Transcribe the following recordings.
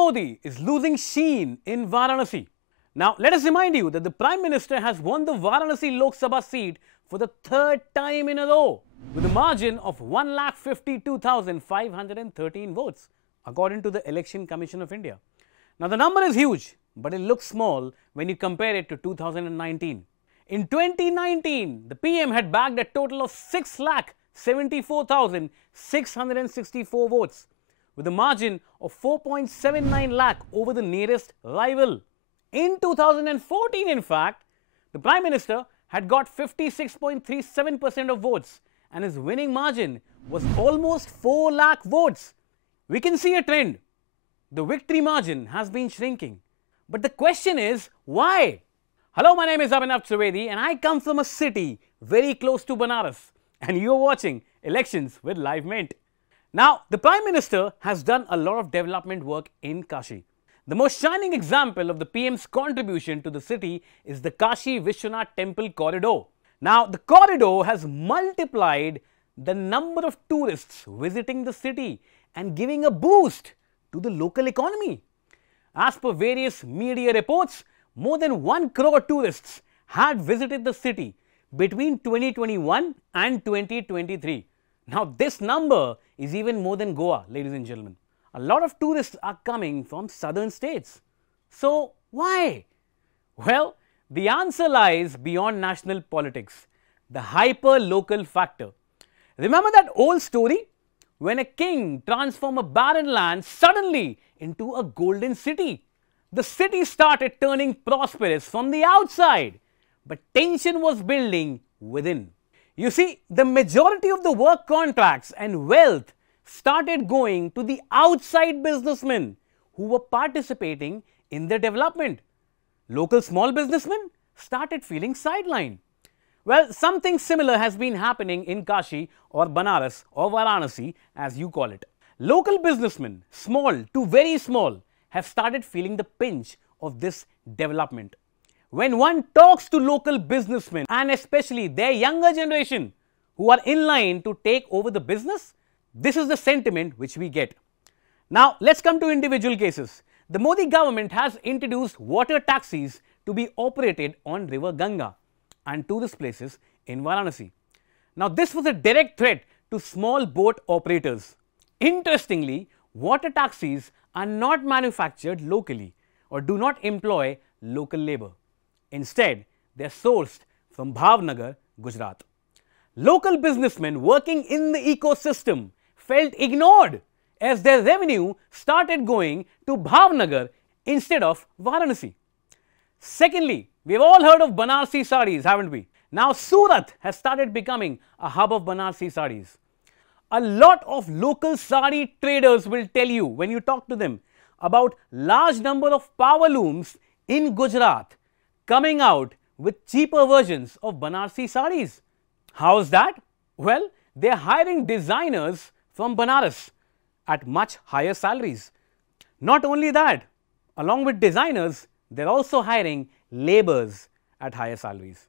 Modi is losing sheen in Varanasi. Now, let us remind you that the Prime Minister has won the Varanasi Lok Sabha seat for the third time in a row with a margin of 1,52,513 votes, according to the Election Commission of India. Now, the number is huge, but it looks small when you compare it to 2019. In 2019, the PM had bagged a total of 6,74,664 votes, with a margin of 4.79 lakh over the nearest rival. In 2014, in fact, the Prime Minister had got 56.37% of votes and his winning margin was almost 4 lakh votes. We can see a trend. The victory margin has been shrinking. But the question is, why? Hello, my name is Banarsi and I come from a city very close to Banaras, and you are watching Elections with Live Mint. Now, the Prime Minister has done a lot of development work in Kashi. The most shining example of the PM's contribution to the city is the Kashi Vishwanath Temple corridor. Now, the corridor has multiplied the number of tourists visiting the city and giving a boost to the local economy. As per various media reports, more than 1 crore tourists had visited the city between 2021 and 2023. Now, this number is even more than Goa, ladies and gentlemen. A lot of tourists are coming from southern states. So, why? Well, the answer lies beyond national politics, the hyper-local factor. Remember that old story? When a king transformed a barren land suddenly into a golden city. The city started turning prosperous from the outside, but tension was building within. You see, the majority of the work contracts and wealth started going to the outside businessmen who were participating in the development. Local small businessmen started feeling sidelined. Well, something similar has been happening in Kashi or Banaras or Varanasi, as you call it. Local businessmen, small to very small, have started feeling the pinch of this development. When one talks to local businessmen and especially their younger generation who are in line to take over the business, this is the sentiment which we get. Now, let's come to individual cases. The Modi government has introduced water taxis to be operated on River Ganga and tourist places in Varanasi. Now, this was a direct threat to small boat operators. Interestingly, water taxis are not manufactured locally or do not employ local labor. Instead, they are sourced from Bhavnagar, Gujarat. Local businessmen working in the ecosystem felt ignored as their revenue started going to Bhavnagar instead of Varanasi. Secondly, we have all heard of Banarsi sarees, haven't we? Now, Surat has started becoming a hub of Banarsi sarees. A lot of local saree traders will tell you when you talk to them about large number of power looms in Gujarat coming out with cheaper versions of Banarsi sarees. How is that? Well, they are hiring designers from Banaras at much higher salaries. Not only that, along with designers, they are also hiring laborers at higher salaries.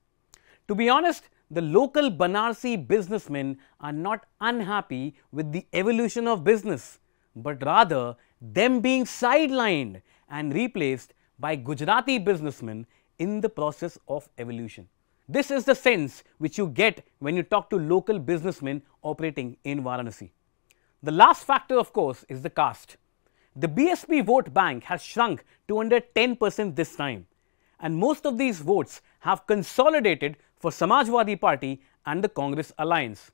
To be honest, the local Banarsi businessmen are not unhappy with the evolution of business, but rather them being sidelined and replaced by Gujarati businessmen in the process of evolution. This is the sense which you get when you talk to local businessmen operating in Varanasi. The last factor, of course, is the caste. The BSP vote bank has shrunk to under 10% this time, and most of these votes have consolidated for Samajwadi Party and the Congress alliance.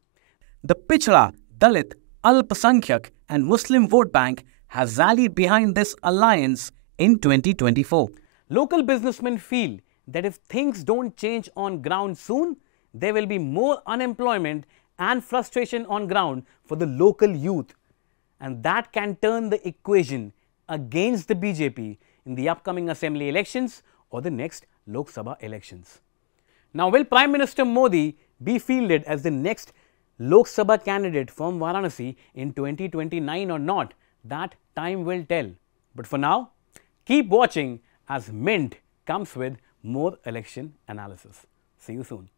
The Pichhda, Dalit, Alpasankyak and Muslim vote bank has rallied behind this alliance in 2024. Local businessmen feel that if things don't change on ground soon, there will be more unemployment and frustration on ground for the local youth, and that can turn the equation against the BJP in the upcoming assembly elections or the next Lok Sabha elections. Now, will Prime Minister Modi be fielded as the next Lok Sabha candidate from Varanasi in 2029 or not? That time will tell. But for now, keep watching as Mint comes with more election analysis. See you soon.